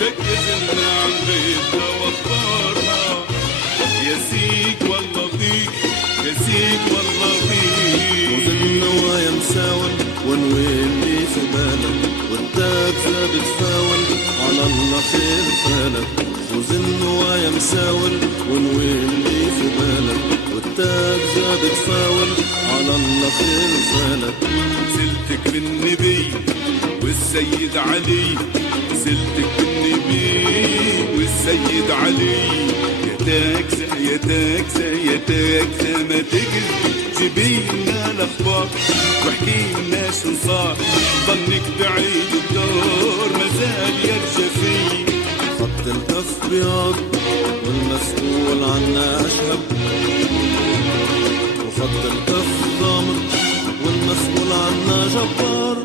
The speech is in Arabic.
ركز عن غيبها واخبارها كاسيك والله فيك، كاسيك والله فيك. وفي النوايا مساول ونوين لي في بالك، والتاج ثابت فاول على الله خير فالك. وفي النوايا مساول ونوين لي في بالك، والتاج ثابت فاول على الله خير فالك. سلتك بالنبي والسيد علي، سلتك بالنبي والسيد علي. يا تاكسة يا تاكسة يا تاكسة ما تكذبي، جيبيلنا الاخبار واحكيلنا شو صار. ظنك بعيد الدور مازال يرجى فيه. خط الكف بياض والمسؤول عنا اشهب، وخط الكف ضامر والمسؤول عنا جبار.